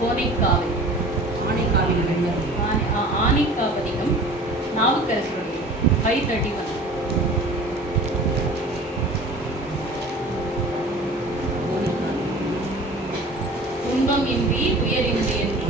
கோனைக்காவை ஆனைக்காவதிகம் நாவுக்கரசருடைய 531. துன்பம் இன்றி துயரின்றி என்றி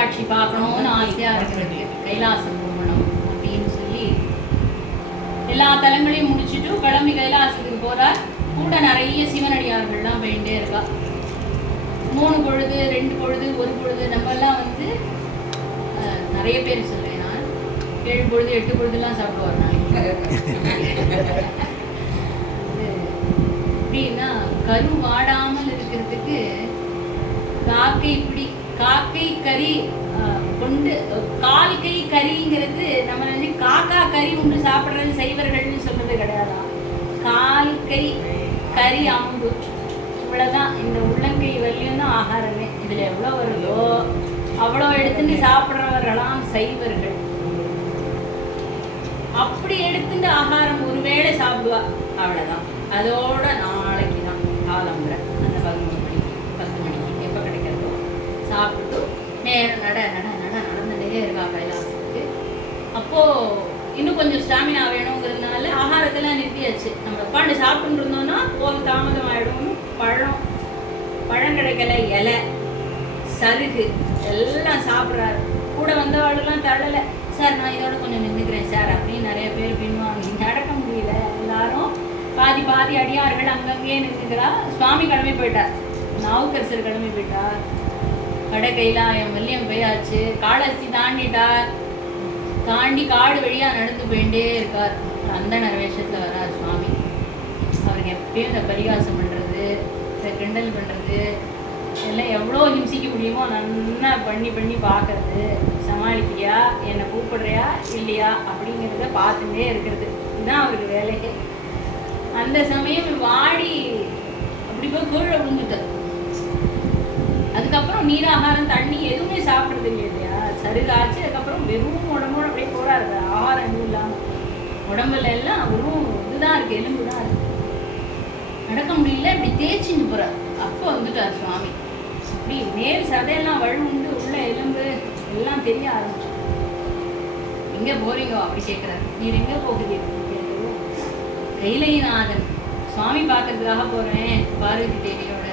காட்சி பார்க்கணும்னு ஆசையா இருக்கிறது, கைலாசம் போகணும் அப்படின்னு சொல்லி எல்லா தலங்களையும் முடிச்சுட்டு கிளம்பி கைலாசத்துக்கு போறார். கூட நிறைய சிவனடியார்கள்லாம் போயிட்டே இருக்கா. 3 பொழுது 2 பொழுது 1 பொழுது நம்ம எல்லாம் வந்து நிறைய பேர் சொல்றேன் நான் 7 பொழுது 8 பொழுதுலாம் சாப்பிடுவார் நாளைக்கு. எப்படின்னா கரு வாடாமல் இருக்கிறதுக்கு காக்கை கறி கொண்டு கால் கை கறிங்கிறது நம்ம நினைச்சு காக்கா கறி உண்டு சாப்பிட்றது செய்வர்கள்னு சொல்றது கிடையாதான். கால் கை கறி அம்பு இவ்வளவுதான். இந்த உள்ளங்கை வரலையும் தான் ஆகாரமே. இதுல எவ்வளோ வருதோ அவ்வளோ எடுத்துட்டு சாப்பிட்றவர்களாம் செய்வர்கள். அப்படி எடுத்துட்டு ஆகாரம் ஒருவேளை சாப்பிடுவா, அவ்வளவுதான். அதோட நாளைக்கு தான் காலம்புற அந்த 11 மணிக்கு 10 மணிக்கு எப்போ கிடைக்கிறதோ சாப்பிட்டு நேரம் நடந்துட்டே இருக்கா கைலாசத்துக்கு. அப்போ இன்னும் கொஞ்சம் ஸ்டாமினா வேணுங்கிறதுனால ஆகாரத்தெல்லாம் நிறுத்தியாச்சு. நம்ம உட்காந்து சாப்பிட்டு இருந்தோம்னா தாமதம் ஆகிடும்னு பழம் கிடைக்கல, இலை சருகு எல்லாம் சாப்பிட்றாரு. கூட வந்தவாளெல்லாம் தடலை, சார் நான் இதோட கொஞ்சம் நின்றுக்கிறேன் சார் அப்படின்னு நிறைய பேர் பின்வாங்கி நடக்க முடியல. எல்லாரும் பாதி அடியார்கள் அங்கங்கே நின்றுக்கிறா. சுவாமி கிளம்பி போயிட்டார், நாவுக்கரசர் கிளம்பி போயிட்டார். கைலாயம் வல்லியம் போயாச்சு. காளஹஸ்தி தாண்டிட்டார். தாண்டி காடு வழியா நடந்து போயிட்டே இருக்கார். அந்த வேஷத்துல வரார் சுவாமி. அவருக்கு எப்பயும் இந்த பரிகாசம் பண்றது, இந்த கிண்டல் பண்றது எல்லாம் எவ்வளோ ஹிம்சிக்க முடியுமோ நல்லா பண்ணி பார்க்கறது. சமாளிக்கிறியா, என்னை கூப்பிடுறியா இல்லையா அப்படிங்கிறத பார்த்துட்டே இருக்கிறது, இதுதான் அவருக்கு வேலையே. அந்த சமயம் வாடி அப்படி போய் கீழே விழுந்துட்டார். அதுக்கப்புறம் நீராகாரம் தண்ணி எதுவுமே சாப்பிட்றது இல்லையா, சருகாச்சு. அதுக்கப்புறம் வெறும் உடம்போடு அப்படியே போறாரு, ஆகாரம் எதுவும் இல்லாமல். உடம்புல எல்லாம் வெறும் இதுதான் இருக்கு, எலும்பு தான் இருக்கு, நடக்க முடியல. இப்படி தேய்ச்சின்னு போறார். அப்போ வந்துட்டார் சுவாமி. இப்படி மேல் சதையெல்லாம் வழுவுண்டு உள்ள எலும்பு எல்லாம் தெரிய ஆரம்பிச்சு. எங்க போறீங்க அப்படி கேட்கிறாரு. நீர் எங்க போகிறீங்க? கைலைநாதன் சுவாமி பார்க்கறதுக்காக போறேன் பார்வதி தேவியோட.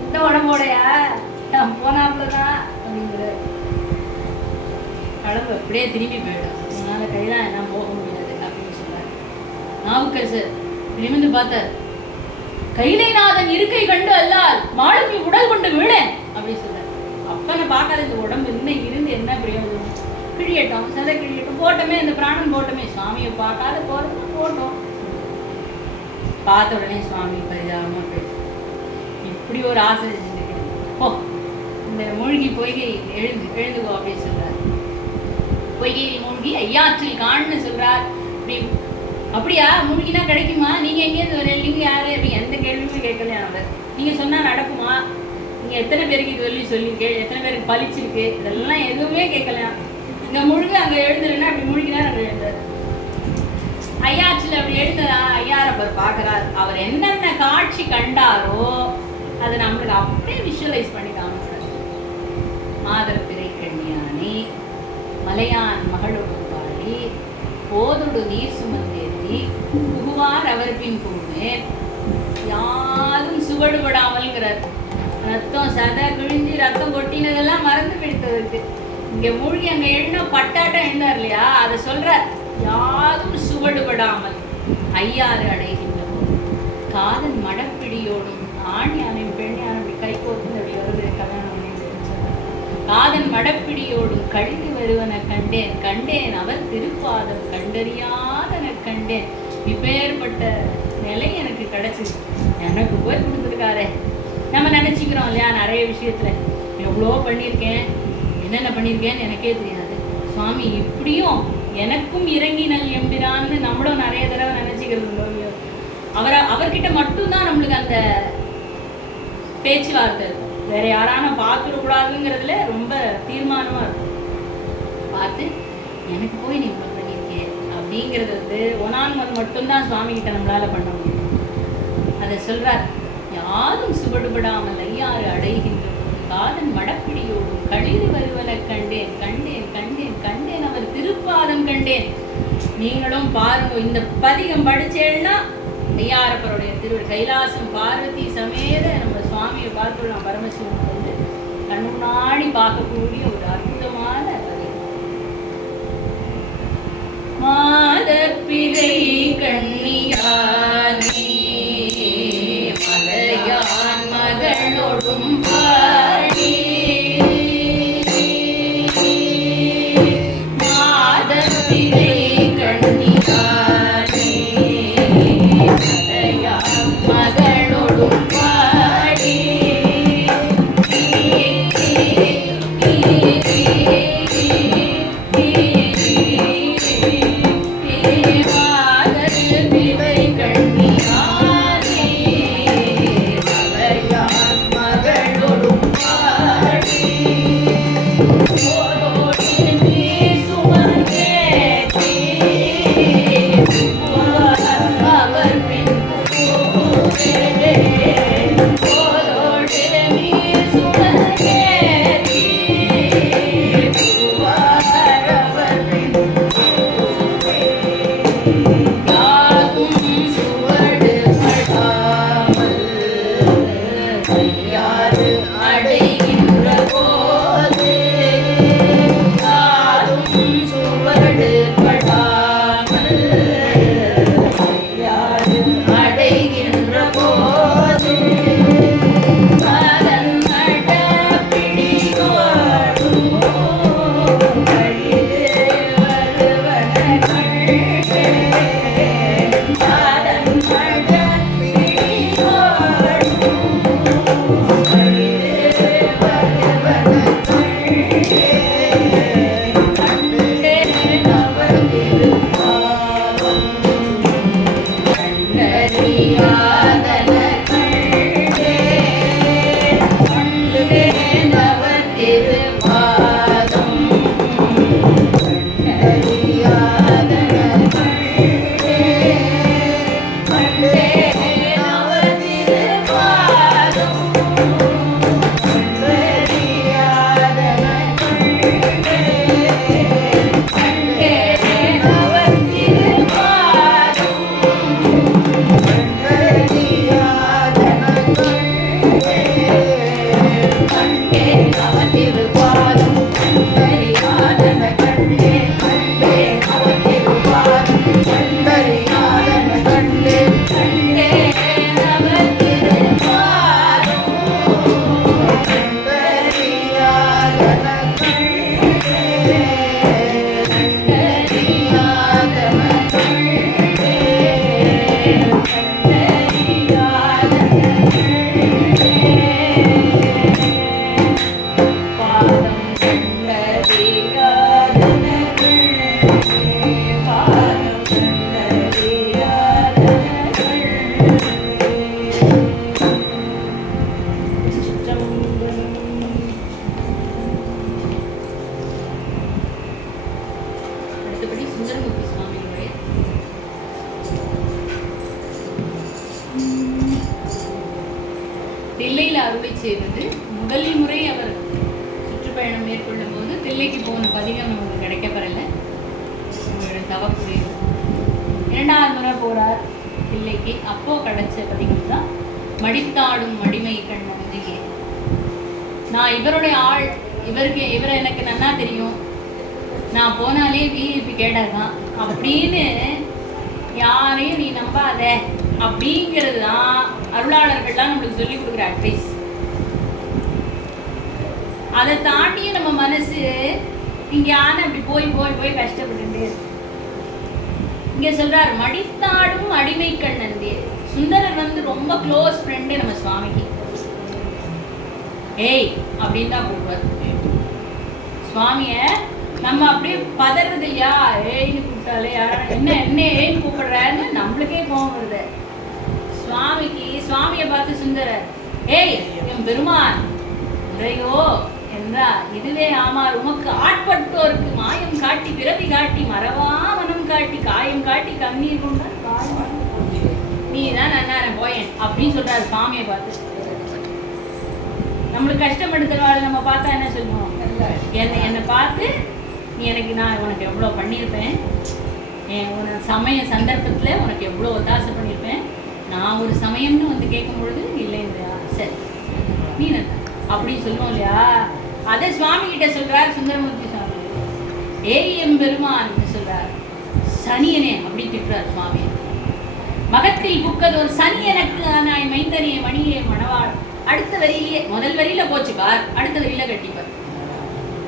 இந்த உடம்போடையா போனாப்புலதான் அப்படிங்கிற கடம்பு அப்படியே திரும்பி போயிடும். அதனால கைலாம் என்ன போக முடியாது அப்படின்னு சொன்னார். நாவுக்கரசர் நிமிர்ந்து பார்த்தார். கைலைநாதன் இருக்கை கண்டு அல்லால் மாளுமி உடல் கொண்டு விழேன் அப்படின்னு சொல்றார். அப்பனை பார்க்காத இந்த உடம்பு இன்னும் இருந்து என்ன பிரயோஜனம்? கிழியட்டும், சதை கிழியட்டும், போட்டோமே இந்த பிராணம் போட்டோமே. சுவாமியை பார்க்காத போறது போட்டோம். பார்த்த உடனே சுவாமி பரிதாபமா போயிடுச்சு. இப்படி ஒரு ஆசை செஞ்சுக்கிறேன், ஓ இந்த மூழ்கி பொய்கை எழுந்துக்கோ அப்படின்னு சொல்றாரு. பொய்கையில் மூழ்கி ஐயாற்றில் காணுன்னு சொல்றார். அப்படியா மூழ்கினா கிடைக்குமா? நீங்க எங்கேயிருந்து ஒரு நீங்க யாரு அப்படி எந்த கேள்வியுமே கேட்கலையா? அவர் நீங்க சொன்னா நடக்குமா? நீங்க எத்தனை பேருக்கு இது சொல்லியிருக்கே, எத்தனை பேருக்கு பழிச்சிருக்கு, இதெல்லாம் எதுவுமே கேட்கலையா. இங்க முழுங்க அங்க எழுந்துருன்னா அப்படி மூழ்கினா அங்க எழுந்தாரு. ஐயாற்றில் அப்படி எழுந்ததா ஐயார் அவர் பார்க்கிறார். அவர் என்னென்ன காட்சி கண்டாரோ அதை நம்மளுக்கு அப்படியே விஷுவலைஸ் பண்ணி காமிக்கிறார். மாதர் பிறை கண்ணியானி மலையான் மகளோடு பாடி போதொடு நீர் சுமந்தேத்தி புகுவார் அவர் பின் போனேன் யாரும் சுவடுபடாமல்ங்கிறார். ரத்தம் சதை கிழிஞ்சி ரத்தம் கொட்டினதெல்லாம் மறந்து போயிட்டவருக்கு. இங்க மூழ்கி அங்க எழுந்த பட்டாட்டம் எழுந்தார் இல்லையா, அதை சொல்றார். யாரும் சுவடுபடாமல் ஐயாறு அடைகின்ற காதன் மடப்பிடியோடும் ஆண் யானை பெண் யானை அப்படி கை கோர்த்து அப்படி வருது கல்யாணம். காதன் மடப்பிடியோடும் கழிந்து வருவன கண்டேன் கண்டேன் அவர் திருப்பாதம் கண்டறியாதன கண்டேன். இப்பேற்பட்ட நிலை எனக்கு கிடைச்சிது, எனக்கு போய் கொடுத்துருக்காரே. நம்ம நினச்சிக்கிறோம் இல்லையா, நிறைய விஷயத்துல எவ்வளோ பண்ணியிருக்கேன், என்னென்ன பண்ணியிருக்கேன்னு எனக்கே தெரியாது. சுவாமி இப்படியும் எனக்கும் இறங்கினல் எம்பிரான்னு நம்மளும் நிறைய தடவை நினச்சிக்கிறது. அவர்கிட்ட மட்டும்தான் நம்மளுக்கு அந்த பேச்சுவார்த்தை இருக்கும். வேற யாரான பார்த்துடக்கூடாதுங்கிறதுல ரொம்ப தீர்மானமா இருக்கும். பார்த்து எனக்கு போய் நீ இவ்வளோ பண்ணியிருக்கே அப்படிங்கிறது வந்து ஒனான்மன் மட்டும்தான் சுவாமி கிட்ட நம்மளால பண்ண முடியும். அதை சொல்றார். யாரும் சுவடுபடாமல் ஐயாறு அடைகின்ற காதன் மடப்பிடியோடும் கழிவு வருவன கண்டேன் கண்டேன் கண்டேன் கண்டேன் அவர் திருப்பாதம் கண்டேன். நீங்களும் பாருங்க, இந்த பதிகம் படிச்சேன்னா ஐயாரப்பருடைய திருவிழா கைலாசம் பார்வதி சமேத நம்ம சுவாமியை பார்த்துடலாம். பரமசிவன் வந்து கண்ணு முன்னாடி பார்க்கக்கூடிய ஒரு அற்புதமான வரி. மாதப்பிறை கண்ணியானே மலையான் மகளோடும் பாடி மாதப்பிறை கண்ணியானே மலையான் மகளோடும் பாடி தில்லையில் அருளை செய்தது முதல் முறை அவர் சுற்றுப்பயணம் மேற்கொள்ளும் போது தில்லைக்கு போன பதிகம் நமக்கு கிடைக்கப்பெறல. உங்களோட தவக்குரிய இரண்டாவது முறை போறார் தில்லைக்கு. அப்போ கிடைச்ச பதிகம் தான் மடித்தாடும் மடிமை கண் நந்திகே. நான் இவருடைய ஆள், இவரை எனக்கு நன்னா தெரியும், நான் போனாலே விஐபி கேடாதான் அப்படின்னு யாரையும் நீ நம்பாத அப்படிங்கிறது தான் அருளாளர்கள்லாம் நம்மளுக்கு சொல்லி கொடுக்குற அட்வைஸ். அதை தாண்டியும் நம்ம மனசு இங்கே ஆன அப்படி போய் போய் போய் கஷ்டப்பட்டு இங்கே சொல்றாரு மடித்தாடும் அடிமை கண் நந்தி. சுந்தரர் வந்து ரொம்ப க்ளோஸ் ஃப்ரெண்டு நம்ம சுவாமிக்கு. ஏய் அப்படின்னு தான் கூப்பிடுவார் சுவாமிய. நம்ம அப்படியே பதறது இல்லையா, ஏய்னு கூப்பிட்டாலே யாரா என்ன என்ன ஏன்னு கூப்பிடுறான்னு நம்மளுக்கே கோவம் வருது. சுவாமிக்கு சுவாமியை பார்த்து சுந்தரர் ஏய் என் பெருமான் முறையோ என்றா இதுவே ஆமார் உமக்கு ஆட்பட்டோருக்கு மாயம் காட்டி பிறவி காட்டி மறவா மனம் காட்டி காயம் காட்டி கண்ணீர் கொண்டால் நீ தான் நன்னாரன் போயேன் அப்படின்னு சொல்றாரு சுவாமியை பார்த்து. நம்மளுக்கு கஷ்டப்படுத்துறவாள் நம்ம பார்த்தா என்ன சொல்லுவோம், என்னை பார்த்து நீ எனக்கு நான் உனக்கு எவ்வளோ பண்ணியிருப்பேன், உனக்கு சமய சந்தர்ப்பத்தில் உனக்கு எவ்வளோ ஒத்தாசை பண்ணியிருப்பேன், நான் ஒரு சமயம்னு வந்து கேட்கும் பொழுது இல்லை இந்த சரி நீ நல்லா அப்படின்னு சொல்லுவோம் இல்லையா, அதை சுவாமி கிட்ட சொல்றார் சுந்தரமூர்த்தி சுவாமி. ஏஎம் பெருமான் சொல்றார், சனியனே அப்படி திட்டுறார் சுவாமி. மகத்தில் புக்கது ஒரு சனி எனக்கு நாய் மைந்தனே மணியே மணவாள். அடுத்த வரியிலேயே, முதல் வரியில போச்சு பார், அடுத்த வரியில கட்டிப்பார்,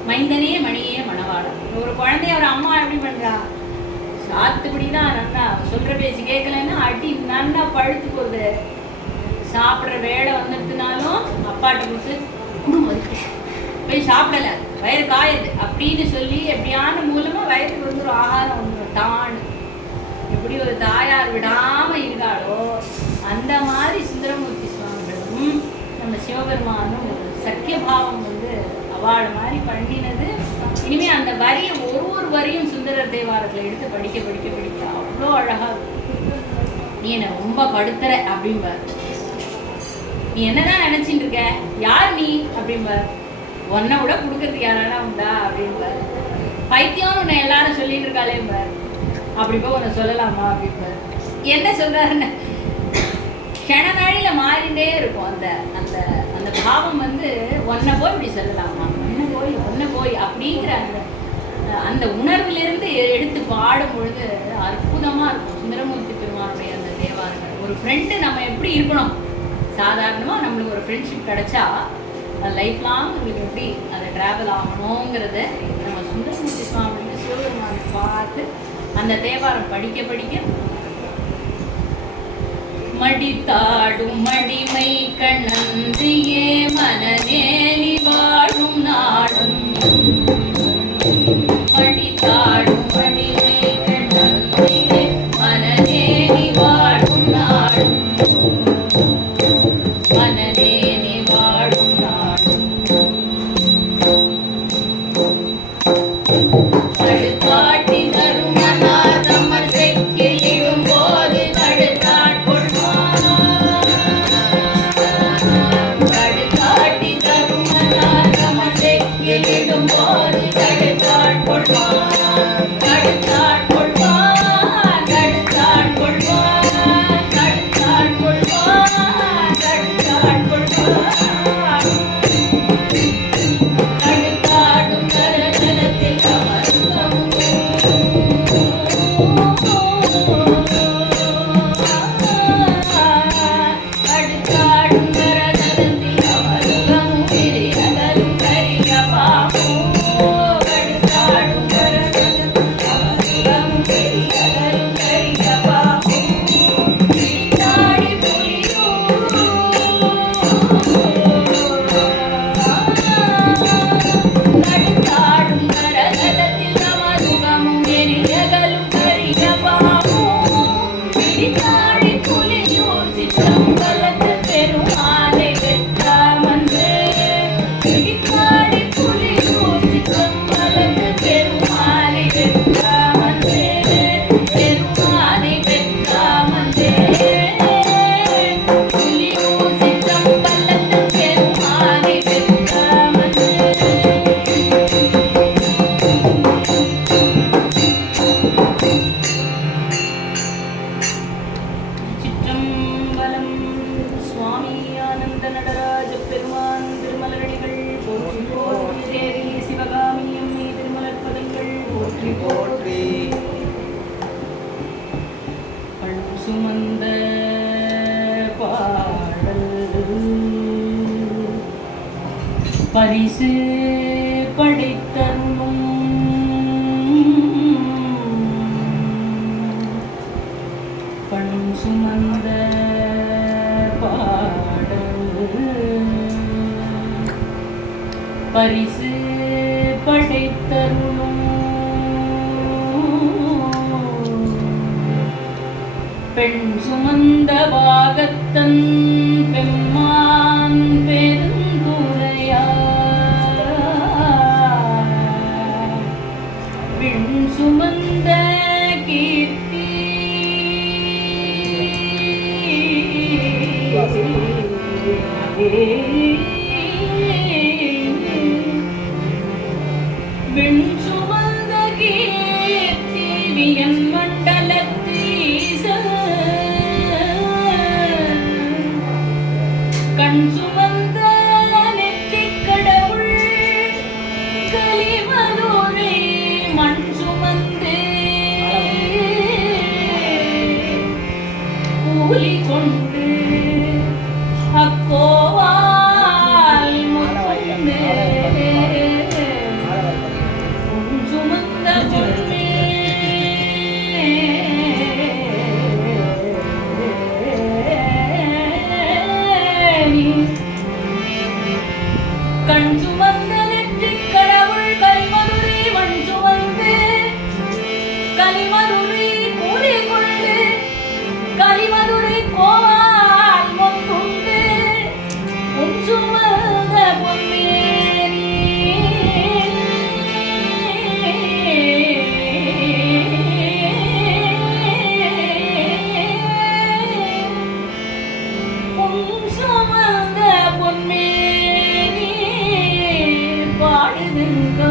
மைந்தனே மணியே மணவாள். ஒரு குழந்தைய ஒரு அம்மா எப்படி பண்றா, சாத்துக்குடிதான் நன்னா சொல்ற பேச்சு கேட்கலன்னா அடி நன்னா பழுத்து போகுது. சாப்பிட்ற வேலை வந்துட்டுனாலும் அப்பாட்ட கொடுத்து குடும்பம் போய் சாப்பிடல, வயிறு காயுது அப்படின்னு சொல்லி எப்படியான மூலமா வயிற்றுக்கு வந்து ஒரு ஆகாரம் வந்துடும் தான். எப்படி ஒரு தாயார் விடாம இருக்காளோ அந்த மாதிரி சுந்தரமூர்த்தி சுவாமிகளும் நம்ம சிவபெருமானும் ஒரு சக்கியபாவம் வந்து அவாள் மாதிரி பண்ணினது. இனிமே அந்த வரியை ஒரு வரியும் சுந்தரர் தேவாரத்தில் எடுத்து படிக்க படிக்க படிக்க அவ்வளோ அழகா நீ என்னை ரொம்ப படுத்துற அப்படிம்பார். நீ என்னதான் நினைச்சிட்டு இருக்க, யார் நீ அப்படிம்பார். உன்னை விட கொடுக்கறதுக்கு யாரெல்லாம் உண்டா அப்படிம்பார். பைத்தியம்னு உன்னை எல்லாரும் சொல்லிட்டு இருக்காளேம்பார். அப்படி போய் உன்னை சொல்லலாமா அப்படிம்பார். என்ன சொல்றாருன்னு கண நாளில மாறிண்டே இருக்கும். அந்த அந்த அந்த பாவம் வந்து ஒன்னை போய் இப்படி சொல்லலாமா, ஒன்னை போய் அப்படிங்கிற அந்த அந்த உணர்விலிருந்து எடுத்து பாடும் பொழுது அற்புதமா இருக்கும் சுந்தரமூர்த்தி பெருமானுடைய அந்த தேவாரங்கள். ஒரு ஃப்ரெண்டு நம்ம எப்படி இருக்கணும், சாதாரணமா நம்மளுக்கு ஒரு ஃப்ரெண்ட்ஷிப் கிடைச்சா லைஃப் லாங் நம்மளுக்கு எப்படி அதை ட்ராவல் ஆகணுங்கிறத நம்ம சுந்தரமூர்த்தி சுவாமி சிவபெருமானை பார்த்து அந்த தேவாரம் படிக்க படிக்க மடித்தாடும் மடிமை கண்ணந்தியே மனநேலி வாழும் நாடும். மடித்தாடும் மடிமை கண்ணந்தியே மனநேலி வாழும் நாடும். மனநேலி வாழும் நாடும். அடுத்தாட்டி தருமநாதமர் செக்கில் இடும்போது சுமந்த பாடல் பரிசு படைத்தருளும் பண் சுமந்த பாடல் பரிசு படைத்தருளும் பெண் சுமந்த பாகத்தன் பெம்மான் பெருந்துரையா பெண் சுமந்த கீர்த்தி பெண் சுமந்த கீர்த்தி வியன் மண்டலத்தி கண் சுமந்த நெற்றி மண் சுமந்து கூலி கொண்டு அக்கோவால் முன்னே சுமந்த பொருளே கண் சுமந்த நெற்றிக் கடவுள் கலிமதுரை மண் சுமந்து கலிமதுரை கூலி கொண்டு கலிமதுரை கோவால் மொத்துண்டு உன் சுமந்த பொன்மேனி உன் சுமந்த பொன்மேனி பாடுதுங்க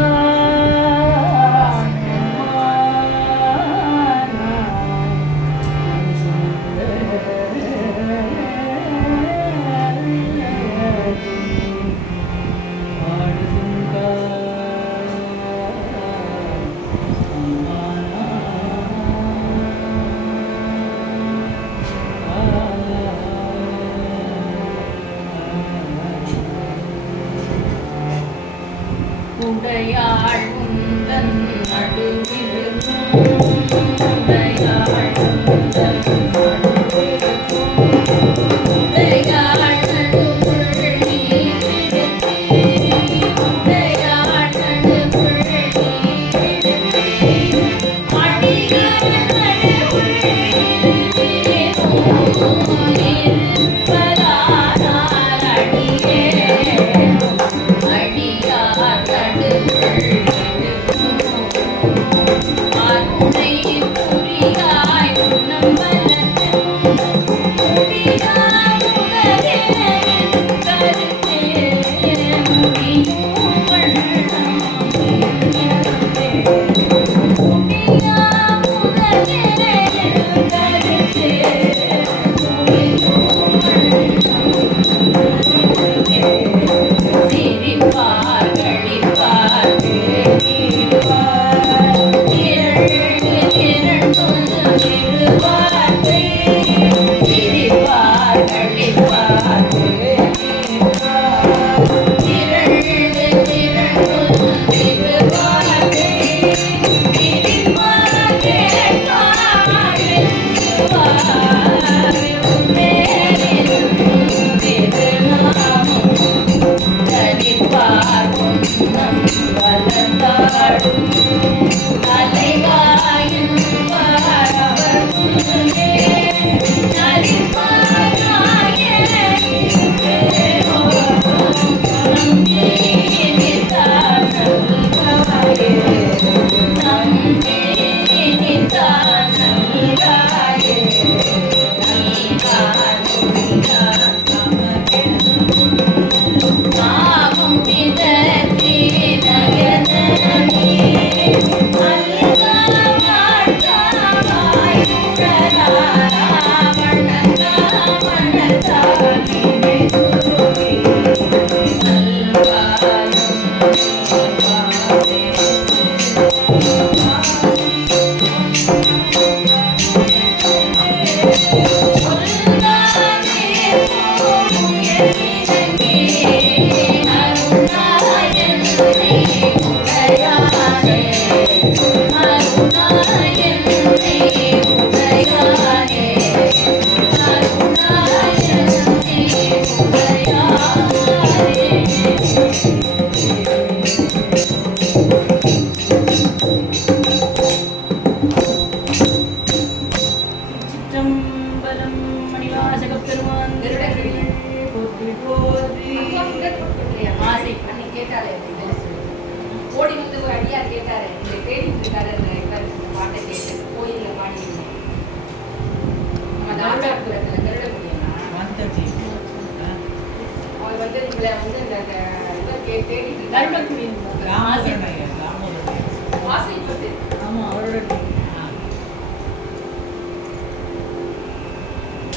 உடையாள் உந்தன் நடுவிருக்கும் உடையாள் உந்தன் நடுவிருக்கும் உடையாள் நடுவுள் நீரிருத்தி உடையாள் நடுவுள் நீரிருத்தி அடியாள் நடுவுள் இருப்பதானால் அருணை புரியாய்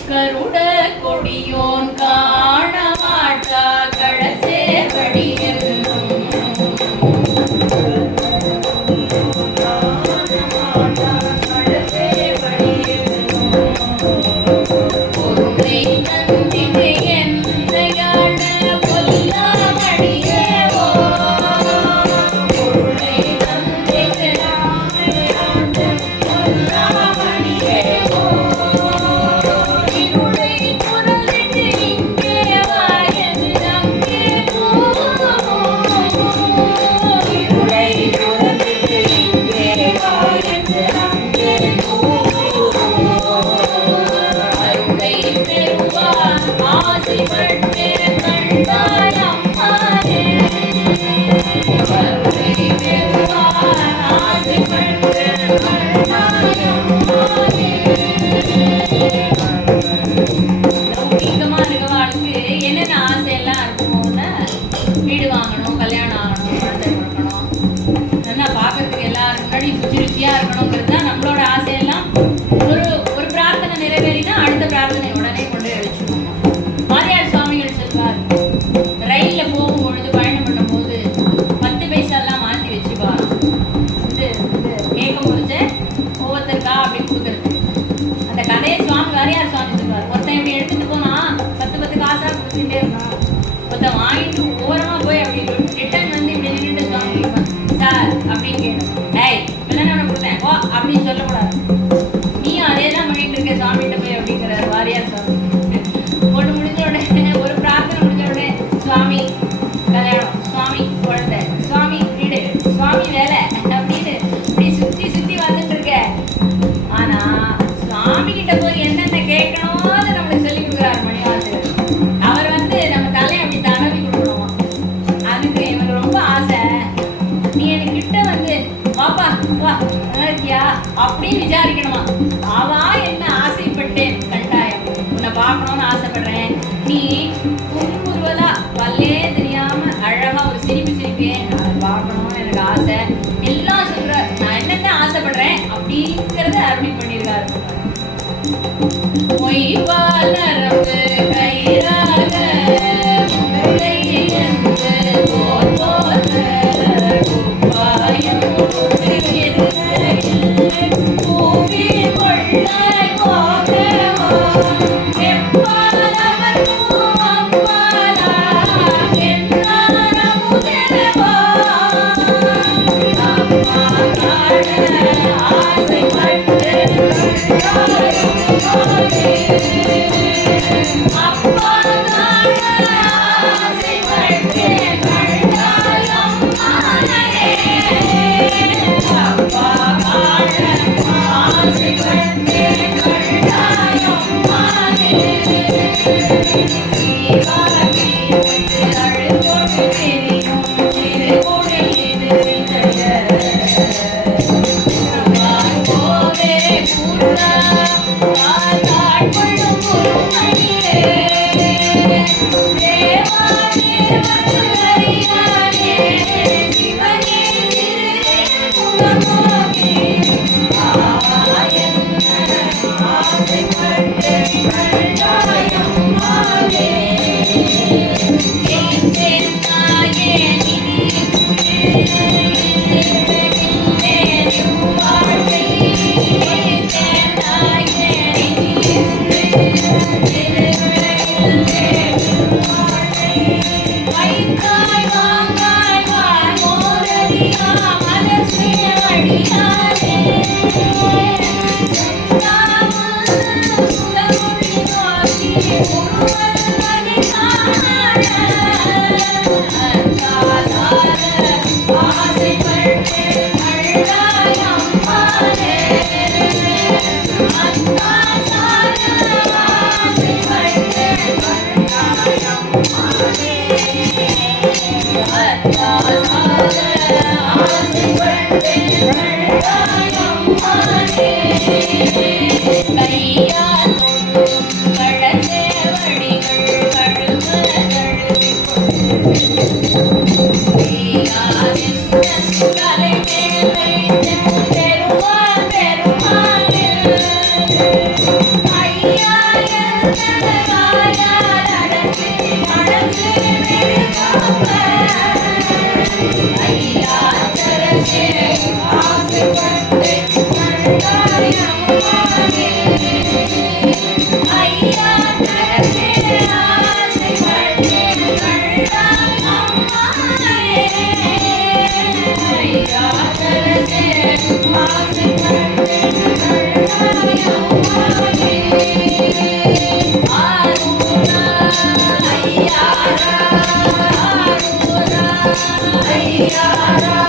கருட கொடியோன் காண மாட்டா கடசே வடி என்னும் பழனி ருச்சியா இருக்கணுங்கிறது தான் நம்மளோட ஆசையெல்லாம். ஒரு ஒரு பிரார்த்தனை நிறைவேறினா அடுத்த பிரார்த்தனை உடனே கொண்டு அழிச்சுக்கணும். மாரியார் சுவாமிகள் சொல்வார், ரயில்ல போகும்பொழுது பயணம் பண்ணும்போது 10 பைசாலாம் மாற்றி வச்சுப்பாராம். கேட்கும் பொழுது ஒவ்வொருத்தருக்கா அப்படி கொடுக்கறதுக்கு. அந்த கதையை வாரியார் சுவாமி சொல்வார். ஒருத்தன் இப்படி எடுத்துட்டு போனா 10 காசா கொடுத்துட்டே இருந்தான். ஒருத்தன் வாங்கிட்டு ஓரமா போய் அப்படி ரிட்டர்ன் வந்து இப்படி நின்றுட்டு சுவாமி சார் அப்படின்னு கேட்கணும். ஏய் இப்பதான் கொடுத்தேன் ஓ அப்படின்னு சொல்லக்கூடாது. நீயும் அதே தான் பண்ணிட்டு இருக்க சுவாமிகிட்ட போய் அப்படிங்கிறார் வாரியார் சுவாமி. ஒன்று முடிஞ்ச உடனே ஒரு பிரார்த்தனை முடிஞ்ச உடனே சுவாமி கல்யாணம், சுவாமி குழந்தை, சுவாமி வீடு, சுவாமி வேலை அப்படின்னு இப்படி சுத்தி சுத்தி வந்துட்டு இருக்க. ஆனா சுவாமி கிட்ட போய் என்னென்ன கேட்கணும்னு நம்மளுக்கு சொல்லி கொடுக்குறாரு மணிவாசகர். அவர் வந்து நம்ம தலையை அப்படி தடவி கொடுக்கணுமா. அதுக்கு எனக்கு ரொம்ப ஆசை, நீ எனக்கு கிட்ட வந்து வாப்பா வா நல்லா இருக்கியா அப்படின்னு விசாரிக்கணுமா. அவா என்ன ஆசைப்பட்டேன் கண்டாயம், உன்னை பார்க்கணும்னு ஆசைப்படுறேன், நீ புன்முறுவலா பல்லே தெரியாம அழகா ஒரு சிரிப்பு சிரிப்பேன், அதை பார்க்கணும்னு எனக்கு ஆசை எல்லாம் சொல்ற. நான் என்னென்ன ஆசைப்படுறேன் அப்படிங்கிறத அருளி பண்ணியிருக்காரு. மொய்வால் நரம்பு கயிறாக போர் போல குப்பாயம் பூவி கொள்ளாய் போகவோ எப்பாலவர் பூம்பாலா என்னாரமுதெனவோ அம்மா காண ஆசைப்பட்டு அப்பா காண ஆசைப்பட்டு கண்டாயம் மானே. அப்பா காண ஆசைப்பட்டு கண்டாயம் மானே. சீவாகி அழுகொண்டு தெரியும் திருகொடை இது விஜய போதே பூர்ணா காட்கொள்ளும் குருமணியே தேவா தேவரியானே சிவனே திருமுகமோகி ஆயன் ஆசைப்பட்டு கண்டாயம் மானே. என் நாயே வைத்தாய் வாங்காய் வாய்மோரடியா மலர்ச்சிய வழியானே. சுடமொழி நோக்கி முழுவதும் ஆசைப்பட்டு கண்டாயம் மானே. ஐயாரா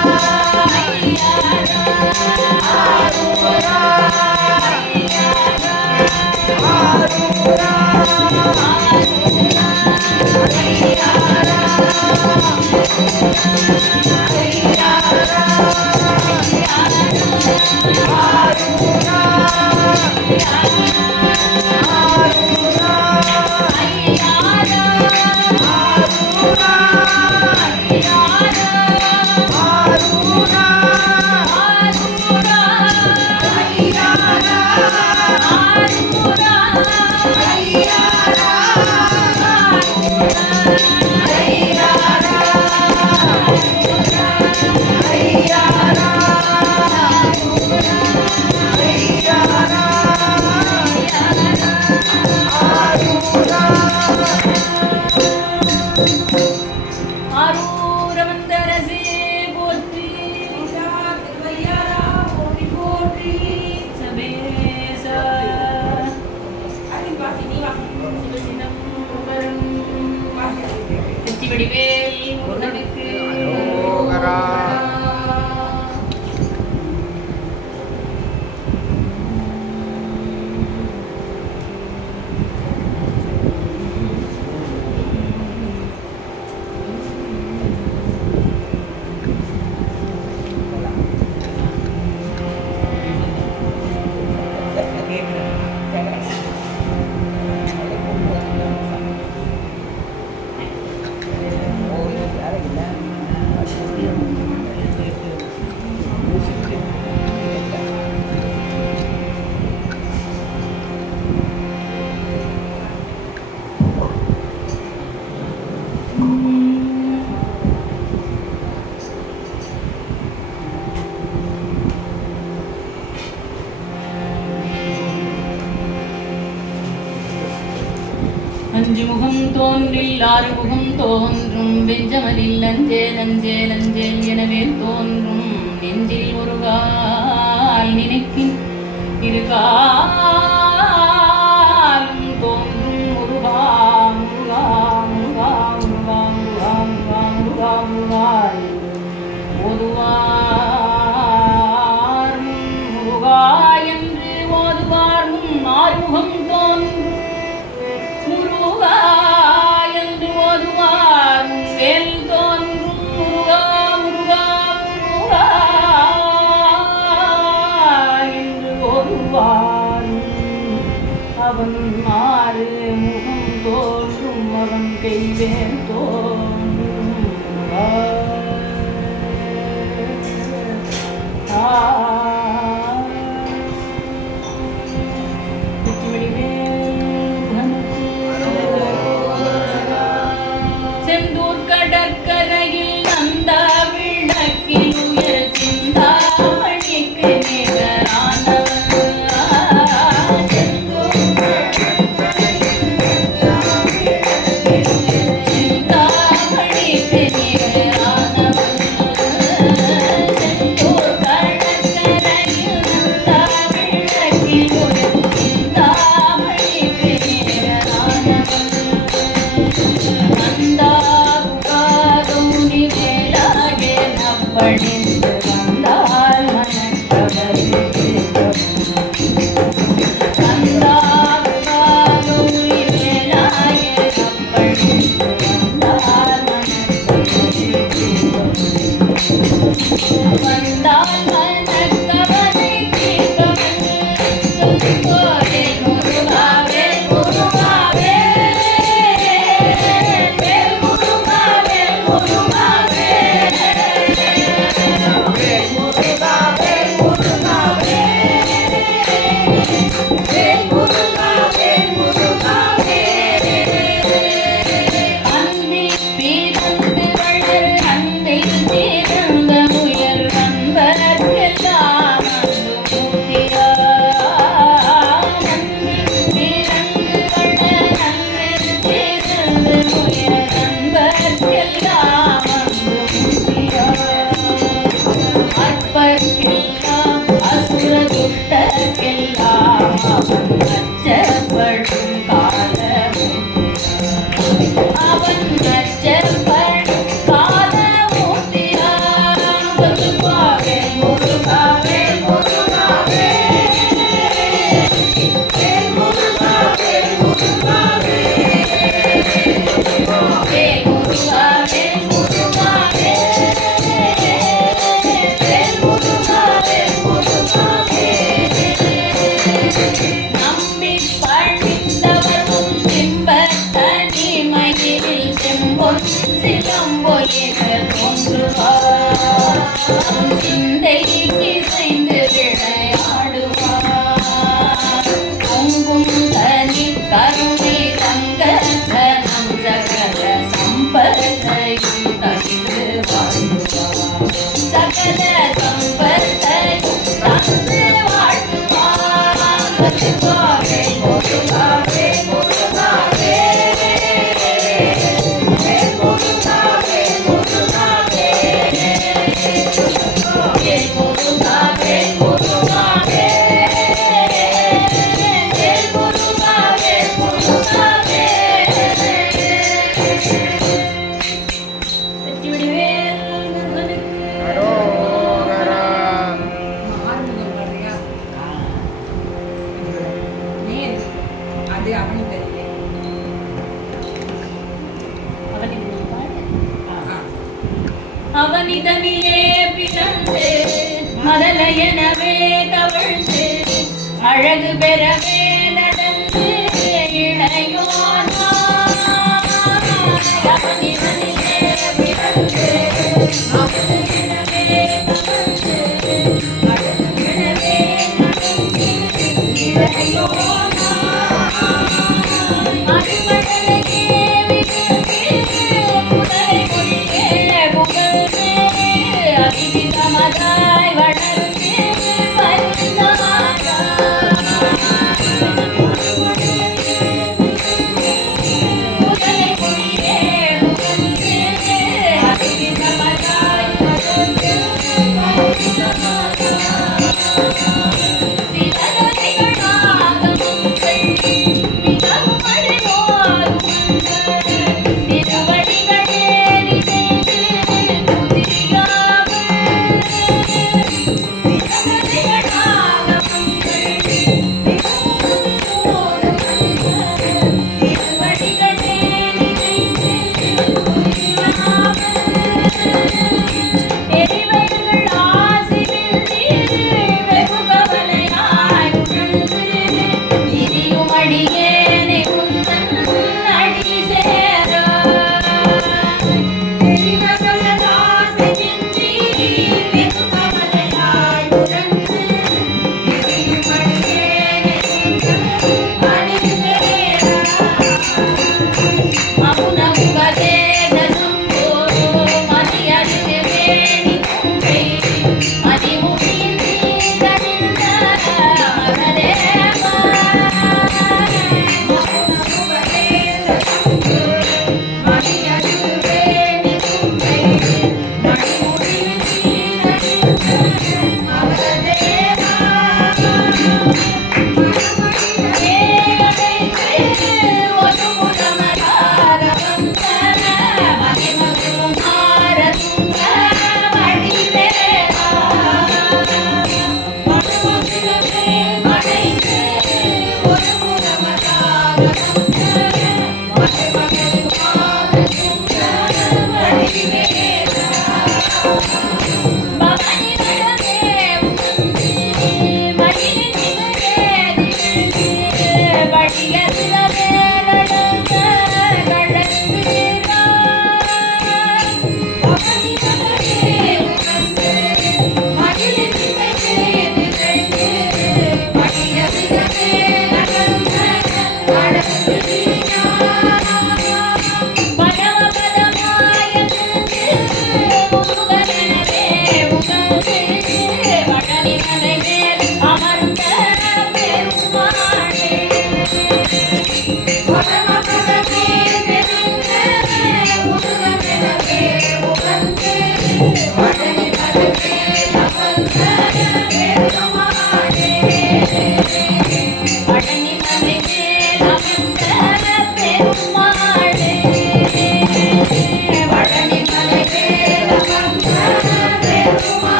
அஞ்சு முகம் தோன்றில் ஆறு முகம் தோன்றும் வெஞ்சமதில் லஞ்சேல் லஞ்சேல் லஞ்சேல் எனவே தோன்றும் நெஞ்சில் ஒரு கால் நினைக்கின் இரு காலும் தோன்றும் முருகா முருகா முருகா முருகா முருகா முருகா முருகா முருகா ஓதுவார் முருகா என்று ஓதுவார் ஆறுமுகம் தோன்றும் முருகா என்று ஓதுவார் வேல் தோன்றும் முருகா முருகா முருகா என்று ஓதுவார் அவன் ஆறு முகம் தோன்றும் அவன் கைவேல் தோன்றும் முருகா செந்தூர் கடற்கரையில் அந்த விளக்கில் உயர் சிந்தாமணிக்கு நிகரானவன் சிந்தாமணிக்கு நிகரானவன் செந்தூர் கடற்கரையில் அந்த விளக்கில் உயர் சிந்தாமணிக்கு நிகரானவன் கௌரி வேலாகே நப்பணிந்து வந்தால் மனக்கவரி கௌரி வேலாகே நப்பணிந்து வந்தால் மனக்கவரி தீர்க்கவன் முருகாவே முருகாவே அவனிதனிலே பிறந்து மதலையனவே தவழ்ந்து அழகு பெறவே நடந்து இளையோனா அவனிதனிலே பிறந்து மதலையனவே தவழ்ந்து அழகு பெறவே நடந்து இளையோனா அடிமடலையே விருந்து முதலை மொழியே புகழ்ந்து அதிவிதமதாய் வளர்ந்து மருந்தாரா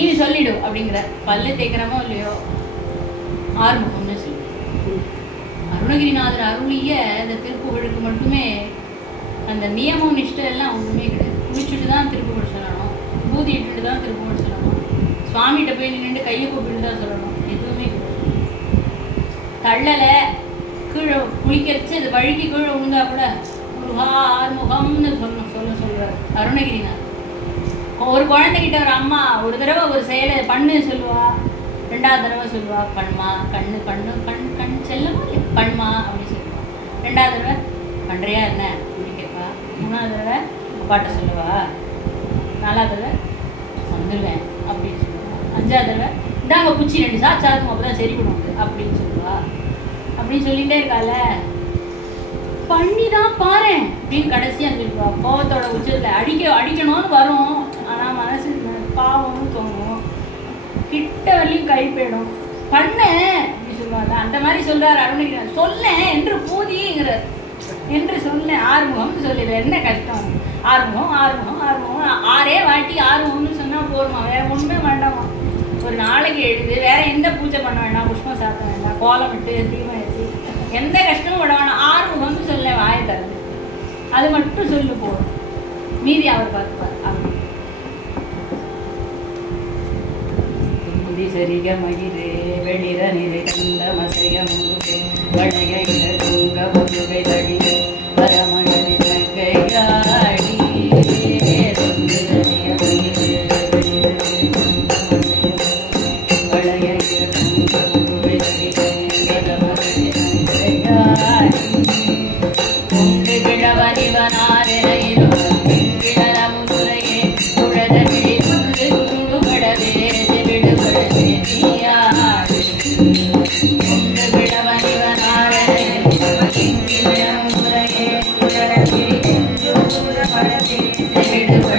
நீ சொல்லிடும் அப்படிங்கிற. பல்லு தேய்க்கிறமோ இல்லையோ ஆறுமுகம்னு சொல்லி அருணகிரிநாதர் அருளிய இந்த திருப்புகழுக்கு மட்டுமே அந்த நியமம் நிஷ்டை எல்லாம் ஒன்றுமே கிடையாது. குளிச்சுட்டு தான் திருப்புகழ் சொல்லணும், பூதி இட்டுட்டு தான் திருப்புகழ் சொல்லணும், சுவாமிகிட்ட போய் நின்று கையை கூப்பிட்டு தான் சொல்லணும், எதுவுமே கிடையாது. தள்ளலை கீழே குளிக்கிறச்சு அது வழுக்கி கீழே விழுந்தா கூட முருகா ஆறுமுகம்னு சொல்கிறார் அருணகிரிநாதர். ஒரு குழந்தைகிட்ட ஒரு அம்மா ஒரு தடவை ஒரு செயலை பண்ணு சொல்லுவா, ரெண்டாவது தடவை சொல்லுவா பண்ணுமா, கண்ணு கண்ணு கண் கண் செல்லமா பண்ணுமா அப்படின்னு சொல்லுவா. ரெண்டாவது தடவை பண்ணுறியா என்ன அப்படின்னு கேட்பா. மூணாவது தடவை பாட்ட சொல்லுவா. நாலாவது தடவை வந்துடுவேன் அப்படின்னு சொல்லுவா. அஞ்சாவது தடவை இந்தாங்க குச்சி 2 சாச்சாதும் அப்போ தான் சரி பண்ணுவாங்க அப்படின்னு சொல்லுவா. அப்படின்னு சொல்லிகிட்டே இருக்கால, பண்ணி தான் பாரு அப்படின்னு கடைசியாக சொல்லுவா. கோவத்தோட உச்சத்தில் அடிக்கணும்னு வரும், ஆனால் மனசு பாவம்னு தோணும், கிட்ட வரலையும் கை போயிடும், பண்ண அப்படி சொல்லுவாங்க. அந்த மாதிரி சொல்கிறார் அருணகிரிநாதர். சொல்லேன் என்று பூதிங்கிறார், என்று சொன்னேன் ஆறுமுகம்னு சொல்லிடுறேன். என்ன கஷ்டம்? ஆறுமுகம் ஆறுமுகம் ஆறுமுகம் 6 வாட்டி ஆறுமுகம்னு சொன்னால் போருமா, வேறு ஒன்றுமே வேண்டாமா. ஒரு நாளைக்கு எழுது, வேறு எந்த பூஜை பண்ண வேண்டாம், புஷ்பம் சாப்பிட வேண்டாம், கோலம் விட்டு தீபம் ஏற்றி எந்த கஷ்டமும் விட வேணாம். ஆறுமுகம்னு சொல்ல வாயை தருது, அது மட்டும் சொல்லு போதும், மீதி அவர் பார்ப்பார். அப்படி சரிக மகிழே வெளிர நிலை கண்ட மசைய முருகே வளைய இலங்க முருகை தடியே பரமகரி கையாடி வளைய இலங்க முருகை உண்டு கிழவனிவனாரிலும் கிழமுறையே குழத விழி புல்லு குருபடவே விடுபடவே நீயாடு உண்டு கிழவனிவனாரிலும் கிழமுறையே குழத விழி புல்லு குருபடவே விடுபடவே